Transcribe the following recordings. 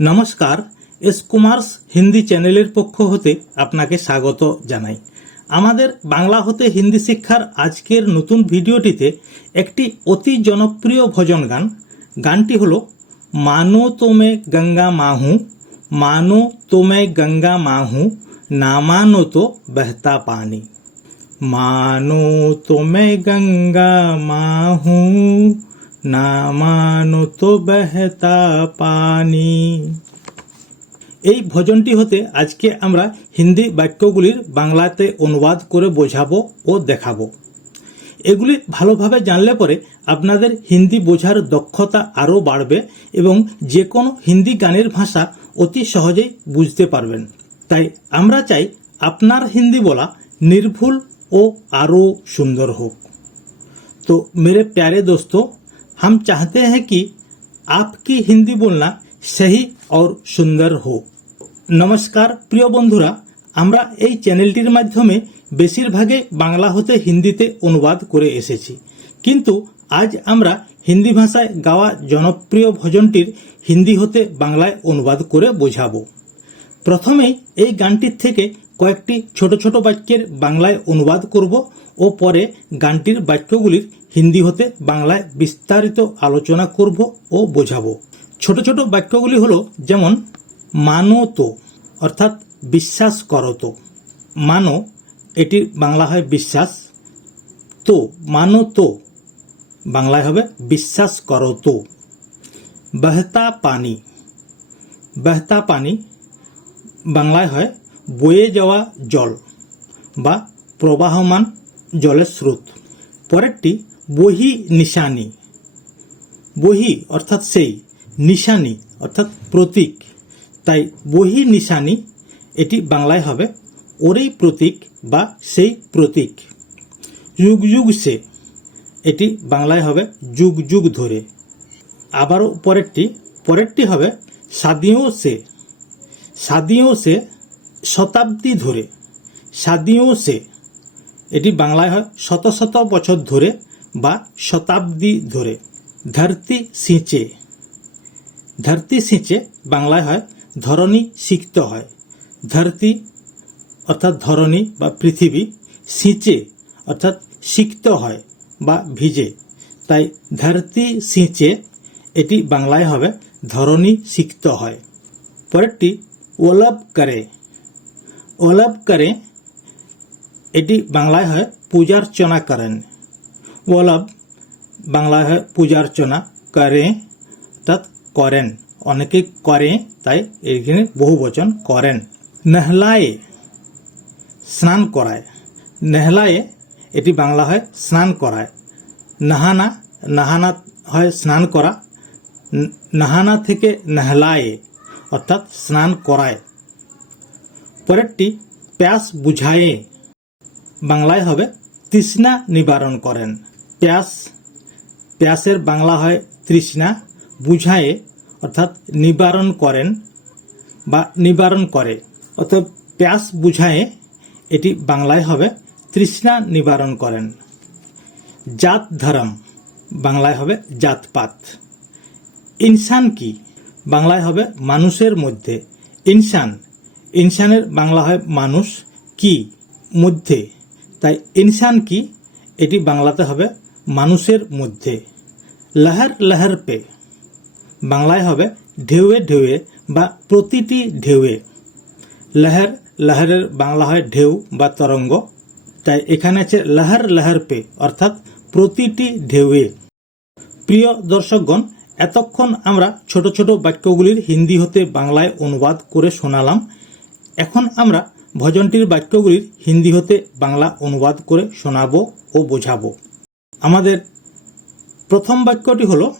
নমস্কার, এস কুমার্স হিন্দি চ্যানেলের পক্ষ হতে আপনাকে স্বাগত জানাই। আমাদের বাংলা হতে হিন্দি শিক্ষার আজকের নতুন ভিডিওটিতে একটি অতি জনপ্রিয় ভজন গান। গানটি হল, মানো তোমে গঙ্গা মাহু, মানো তোমে গঙ্গা মাহু, না মানো তো বহতা পানি। মানো তোমে গঙ্গা মাহু না মানো তো বেহতা পানি। এই ভজনটি হতে আজকে আমরা হিন্দি বাক্যগুলির বাংলাতে অনুবাদ করে বোঝাব ও দেখাব। এগুলি ভালোভাবে জানলে পরে আপনাদের হিন্দি বোঝার দক্ষতা আরও বাড়বে এবং যে কোনো হিন্দি গানের ভাষা অতি সহজেই বুঝতে পারবেন। তাই আমরা চাই আপনার হিন্দি বলা নির্ভুল ও আরও সুন্দর হোক। তো, মেরে প্যারে দোস্ত हम चाहते हैं कि आपकी हिंदी बोलना सही और সুন্দর हो নমস্কার প্রিয় বন্ধুরা আমরা এই চ্যানেলটির মাধ্যমে বেশিরভাগে বাংলা হতে হিন্দিতে অনুবাদ করে এসেছি কিন্তু আজ আমরা হিন্দি ভাষায় গাওয়া জনপ্রিয় ভজনটির হিন্দি হতে বাংলায় অনুবাদ করে বোঝাবো প্রথমেই এই গানটির থেকে কয়েকটি ছোট ছোট বাক্যের বাংলায় অনুবাদ করব ও পরে গানটির বাক্যগুলির হিন্দি হতে বাংলায় বিস্তারিত আলোচনা করব ও বোঝাবো। ছোট ছোট বাক্যগুলি হলো যেমন, মানো তো অর্থাৎ বিশ্বাস করো তো। মানো এটির বাংলা হয় বিশ্বাস। তো মানো তো বাংলায় হবে বিশ্বাস করো তো। বহতা পানি বহতা পানি বাংলায় হয় বয়ে যাওয়া জল বা প্রবাহমান জলের স্রোত। পরেরটি বহি নিশানি। বহি অর্থাৎ সেই, নিশানি অর্থাৎ প্রতীক। তাই বহি নিশানি, এটি বাংলায় হবে ওরেই প্রতীক বা সেই প্রতীক। যুগ যুগ সে, এটি বাংলায় হবে যুগ যুগ ধরে। আবারও পরেরটি পরেরটি হবে সাদিও সে। সাদিও সে শতাব্দী ধরে সাদিও সে, এটি বাংলায় হয়, শত শত বছর ধরে বা শতাব্দী ধরে। ধরতি সিঁচে। ধরতি সিঁচে বাংলায় হয়, ধরণী সিক্ত হয়। ধরতি অর্থাৎ ধরণী বা পৃথিবী, সিঁচে অর্থাৎ সিক্ত হয় বা ভিজে। তাই ধরতি সিঁচে, এটি বাংলায় হবে, ধরণী সিক্ত হয়। পরেরটি ওলব করে। ওলব করে এটি বাংলায় হয় পূজার্চনা করেন। ওলব বাংলায় হয় পূজার্চনা করে অর্থাৎ করেন। অনেকে করে, তাই এখানে বহু বচন করেন। নেহলায়ে স্নান করায়। নেহলায়ে, এটি বাংলা হয় স্নান করায়। নাহানা নাহানা হয় স্নান করা। নাহানা থেকে নেহলায়ে, অর্থাৎ স্নান করায়। পরেরটি প্যাস বুঝায়ে। বাংলায় হবে তৃষ্ণা নিবারণ করেন। প্যাস প্যাসের বাংলা হয় তৃষ্ণা বুঝায়ে, অর্থাৎ নিবারণ করেন বা নিবারণ করে। অর্থাৎ প্যাস বুঝায়ে, এটি বাংলায় হবে তৃষ্ণা নিবারণ করেন। জাত ধর্ম, বাংলায় হবে জাতপাত। ইনসান কি? বাংলায় হবে মানুষের মধ্যে। ইনসান ইনসানের বাংলা হয় মানুষ কি মধ্যে? তাই ইনসান কি? এটি বাংলাতে হবে মানুষের মধ্যে। লহর লহর পে। বাংলায় হবে ঢেউয়ে ঢেউয়ে বা প্রতিটি ঢেউয়ে। লহর লহরের বাংলা হয় ঢেউ বা তরঙ্গ। তাই এখানে আছে লহর লহর পে, অর্থাৎ প্রতিটি ঢেউয়ে। প্রিয় দর্শকগণ, এতক্ষণ আমরা ছোট ছোট বাক্যগুলির হিন্দি হতে বাংলায় অনুবাদ করে শোনালাম। এখন আমরা ভজনটির বাক্যগুলির হিন্দি হতে বাংলা অনুবাদ করে শোনাবো ও বোঝাবো। আমাদের প্রথম বাক্যটি হলো,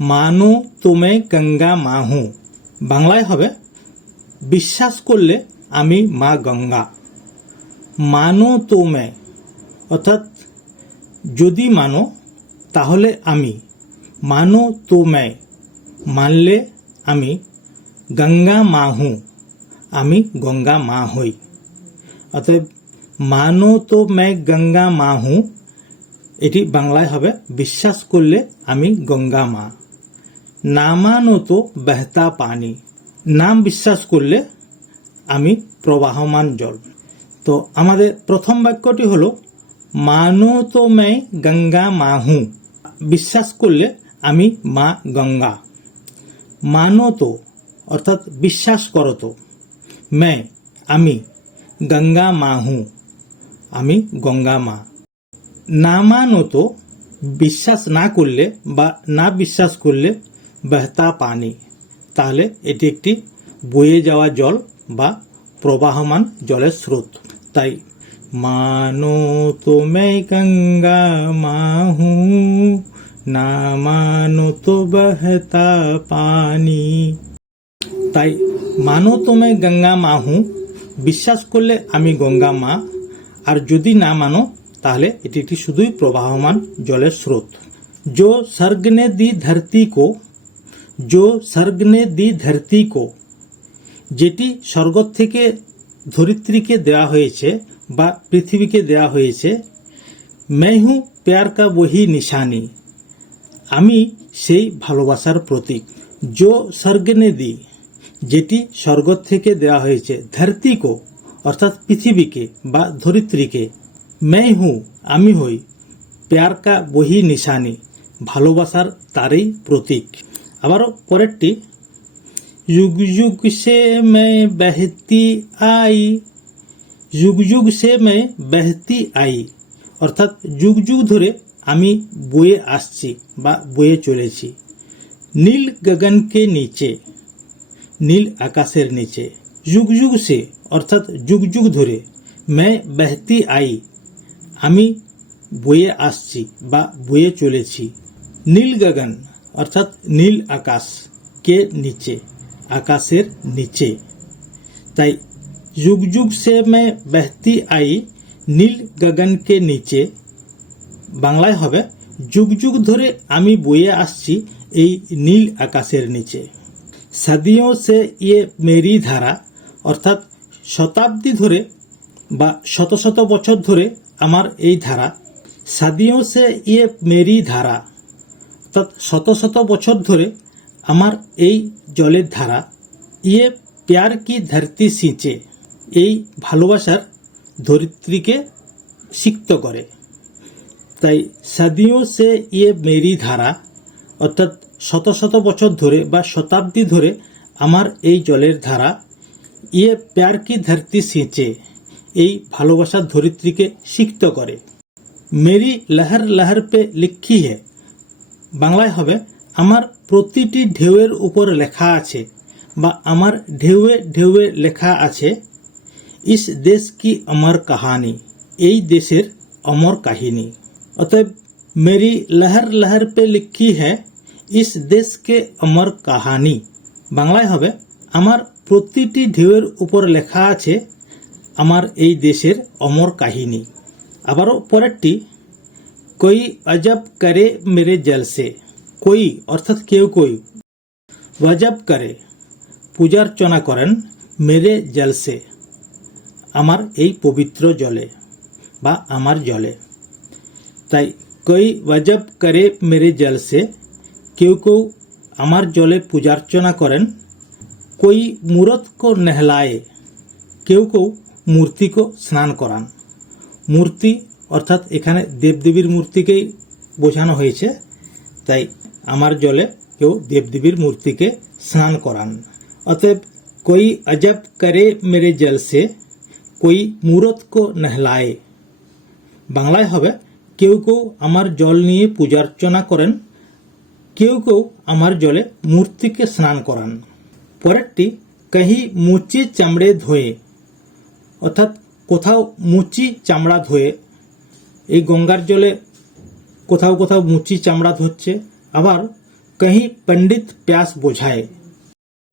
মানু তোমে গঙ্গা মাহু। বাংলায় হবে, বিশ্বাস করলে আমি মা গঙ্গা। মানু তোমে। অর্থাৎ, যদি মানো, তাহলে আমি। মানো তো मैं মানলে আমি গঙ্গা মা হুঁ আমি গঙ্গা মা হই অতএব মানো তো मैं গঙ্গা মা হুঁ। এটি বাংলায় হবে, বিশ্বাস করলে আমি গঙ্গা মা। না মানো তো বেহতা পানি। নাম বিশ্বাস করলে আমি প্রবাহমান জল। তো আমাদের প্রথম বাক্যটি হলো, মানো তো मैं গঙ্গা মা মাহু বিশ্বাস করলে আমি মা গঙ্গা। মানো তো, অর্থাৎ বিশ্বাস করো তো। मैं আমি গঙ্গা মাহু আমি গঙ্গা মা না মানো তো বিশ্বাস না করলে বা না বিশ্বাস করলে বেহতা পানি তাহলে এটি একটি বয়ে যাওয়া জল বা প্রবাহমান জলের স্রোত তাই মানো তো मैं গঙ্গা মাহু না মানো তো বহতা পানি তাই মানো তো গঙ্গা মা হু, বিশ্বাস করলে আমি গঙ্গা মা। আর যদি না মানো, তাহলে এটি একটি শুধুই প্রবাহমান জলের স্রোত। জো স্বর্গনে দি ধরতি কো জো স্বর্গনে দি ধরতি কো। যেটি স্বর্গ থেকে ধরিত্রীকে দেওয়া হয়েছে বা পৃথিবীকে দেওয়া হয়েছে মেই হুঁ প্যার কা বহি নিশানি। আমি সেই ভালোবাসার প্রতীক। জো স্বর্গনে দি। যেটি স্বর্গ থেকে দেওয়া হয়েছে ধরতি কো অর্থাৎ পৃথিবীকে বা ধরিত্রীকে। মেই হু, আমি হই প্যার কা বহি নিশানি, ভালোবাসার তারই প্রতীক। আবারও পরেরটি, যুগ যুগ সে মে বেহতি আই, যুগ যুগ সে মে বেহতি আই, অর্থাৎ যুগ যুগ ধরে আমি বয়ে আসছি বা বয়ে চলেছি। নীল গগনকে নিচে নীল আকাশের নিচে। যুগ যুগ সে, অর্থাৎ যুগ যুগ ধরে ম্যায় বেহতি আই, আমি বয়ে আসছি বা বয়ে চলেছি। নীল গগন, অর্থাৎ নীল আকাশ, কে নিচে? আকাশের নিচে। তাই যুগ যুগ সে ম্যায় বেহতি আই, নীল গগনকে নিচে। বাংলায় হবে, যুগ যুগ ধরে আমি বয়ে আসছি এই নীল আকাশের নিচে। সাদিও সে ইয়ে মেরি ধারা, অর্থাৎ শতাব্দী ধরে বা শত শত বছর ধরে আমার এই ধারা, সাদিও সে ইয়ে মেরি ধারা, অর্থাৎ শত শত বছর ধরে আমার এই জলের ধারা ইয়ে প্যার কি ধরতি সিঁচে, এই ভালোবাসার ধরিত্রীকে সিক্ত করে। তাই সাদিও সে ইয়ে মেরি ধারা, অর্থাৎ শত শত বছর ধরে বা শতাব্দী ধরে আমার এই জলের ধারা ইয়ে প্যার কি ধরতি সিঁচে, এই ভালোবাসার ধরিত্রীকে সিক্ত করে। মেরি লহর লহর পে লিখি হে। বাংলায় হবে, আমার প্রতিটি ঢেউয়ের উপর লেখা আছে বা আমার ঢেউয়ে ঢেউয়ে লেখা আছে, ইস দেশ কি অমর কাহানি, এই দেশের অমর কাহিনী। অতএব মেরি লহর লহর পে লিখি হে ইস দেশ কে অমর কাহানি। বাংলায় হবে, আমার প্রতিটি ঢেউয়ের উপর লেখা আছে, আমার এই দেশের অমর কাহিনী। আবারও পরেরটি, কই অজব করে মেরে জলসে। কই অর্থাৎ কেউ কই। ওয়াজব করে পূজার্চনা করেন, মেরে জলসে। আমার এই পবিত্র জলে বা আমার জলে। তাই কই ওয়াজব করে মেরে জলসে কেউ কেউ আমার জলে পূজার্চনা করেন। কই মূরত কো নেহলায়ে, কেউ কেউ মূর্তিকে স্নান করান। মূর্তি অর্থাৎ এখানে দেবদেবীর মূর্তিকেই বোঝানো হয়েছে, তাই আমার জলে কেউ দেবদেবীর মূর্তিকে স্নান করান। অতএব কই আজব করে মেরে জলসে কই মূরত কো নেহলায়ে। বাংলায় হবে, কেউ কেউ আমার জল নিয়ে পূজার্চনা করেন কেউ কেউ আমার জলে মূর্তিকে স্নান করান। পরেরটি, কাহি মুচি চামড়ে ধোয়ে। অর্থাৎ, কোথাও মুচি চামড়া ধোয়ে। এই গঙ্গার জলে কোথাও কোথাও মুচি চামড়া ধরছে। আবার, কাহি পণ্ডিত প্যাস বোঝায়।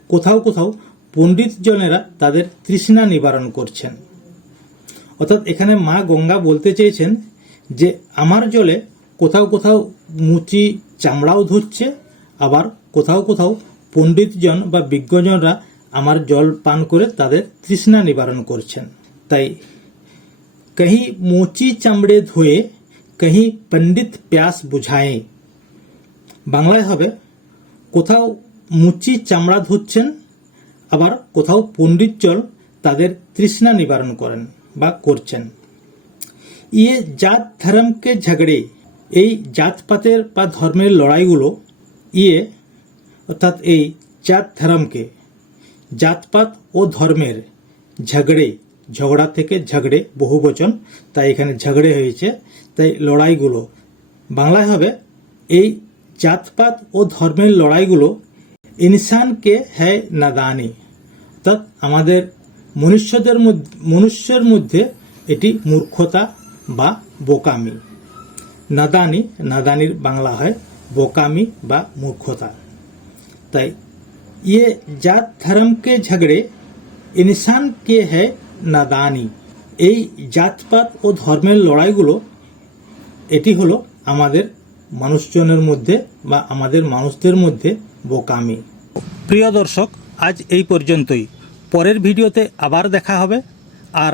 কোথাও কোথাও পণ্ডিত জনেরা তাদের তৃষ্ণা নিবারণ করছেন। অর্থাৎ, এখানে মা গঙ্গা বলতে চেয়েছেন যে, আমার জলে কোথাও কোথাও মুচি চামড়াও ধরছে আবার কোথাও কোথাও পণ্ডিতজন বা বিজ্ঞজনরা আমার জল পান করে তাদের তৃষ্ণা নিবারণ করছেন। তাই কহি মোচি চামড়ে ধুয়ে, কহি পণ্ডিত প্যাস বুঝায়ে। বাংলায় হবে, কোথাও মুচি চামড়া ধুচ্ছেন, আবার কোথাও পণ্ডিত জল তাদের তৃষ্ণা নিবারণ করেন বা করছেন। ইয়ে জাত ধর্মকে ঝগড়ে এই জাতপাতের বা ধর্মের লড়াইগুলো ইয়ে অর্থাৎ এই জাত ধর্মকে, জাতপাত ও ধর্মের ঝগড়ে, ঝগড়া থেকে ঝগড়ে বহু বচন তাই এখানে ঝগড়ে হয়েছে, তাই লড়াইগুলো বাংলায় হবে। এই জাতপাত ও ধর্মের লড়াইগুলো ইনসানকে হ্যায় নাদানি অর্থাৎ আমাদের মনুষ্যদের মধ্যে, মনুষ্যের মধ্যে এটি মূর্খতা বা বোকামি। নাদানি, নাদানির বাংলা হয় বোকামি বা মূর্খতা। তাই ইয়ে জাত ধর্মকে ঝগড়ে, ইনসান কে হ্যায় নাদানি। এই জাতপাত ও ধর্মের লড়াইগুলো, এটি হলো আমাদের মানুষজনের মধ্যে বা আমাদের মানুষদের মধ্যে বোকামি। প্রিয় দর্শক, আজ এই পর্যন্তই। পরের ভিডিওতে আবার দেখা হবে। আর